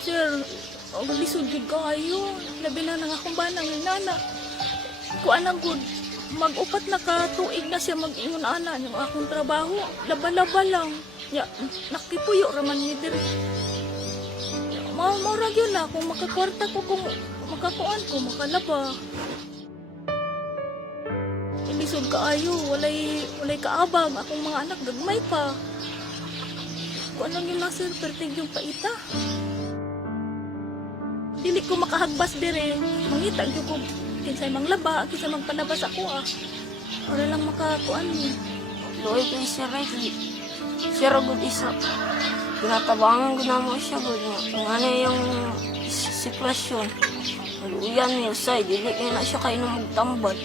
sir. O lisod gid kayo. Labi na nang akong banang inana. Kuan ang good. Mag-upat na ka tuig na siya mag-ingon ana yung akong trabaho. Laba-laba lang. Ya, nakipuyo raman ni diri. Maura yun na kung makakwarta ko kung makakuan ko makalaba. Ilisod kaayo, walay kaabang akong mga anak gagmay pa. Kung anong yun na sir, pertig yung paita. Dili ko makahagbas dire, mangita yung ko kinsay manglaba, kinsay magpanabas ako Wala lang makakuan ni. Loy kay Sir Reggie. Sir good isa. Tinatabangan ko na mo siya good. Kung ano yung sitwasyon. Maluyan niya say, dili kaya na siya kayo na magtambal.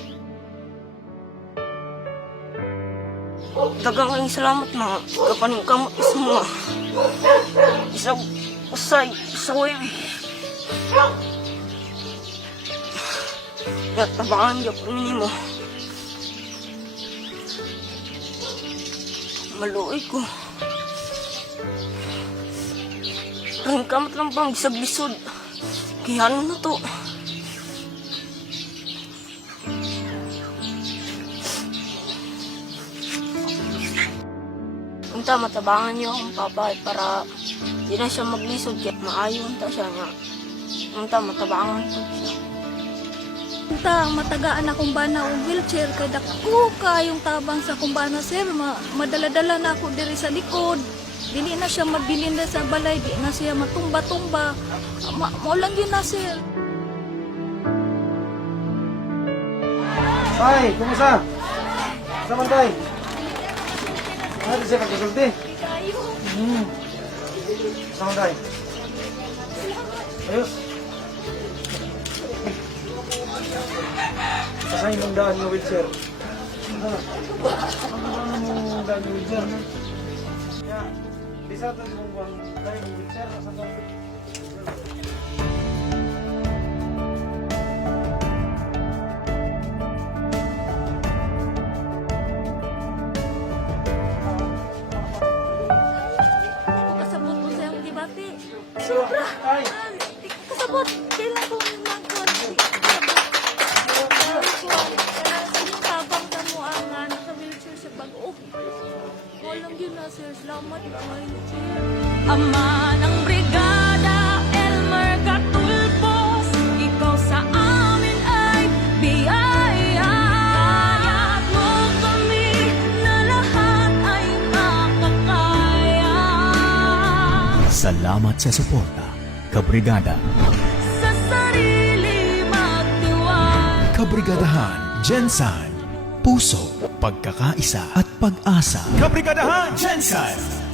Dagang kayong salamat na kapaning kamot ismo. Isang usay, isang wewe. Tinatabangan niya po mo. Maluoy ko. Ang kamot lang pang gisag-lisod. Kaya ano na to? Unta, matabangan niyo akong papay para di na siya maglisod. Kaya maayon ta siya nga. Unta, matabangan ko siya. Unta, matagaan akong bana o wheelchair kay dako kayong tabang sa akong bana sir. Madala-dala na ako diri sa likod. Dili na siya mabilin na sa balay, di na siya matumba-tumba. Maulang yun na sir. Tay, kumusta? Kumusta man, Tay? Ano siya nagkasulti? Kayo. Kumusta man, Tay? Ayos. Kasahin mong daan ng wheelchair. Ano mong daan ng wheelchair? Ya, di sa atin mong buwan tayo ng wheelchair. Sa atin. Kasabot mo sa iyong dibati. Sobra. Kasabot. Kailan ko nagkuhan. Sa yung tabang ka mo ang nasa wheelchair sa bag-o. Walang yun na sir. Salamat kayo sir. Ama ng brigada, Elmer Catulpos, ikaw sa amin ay biyaya. Kaya't mo kami na lahat ay makakaya. Salamat sa suporta, Kabrigada. Sa sarili magtiwala. Kabrigadahan, Gensan, puso, pagkakaisa at pag-asa. Kabrigadahan, Gensan!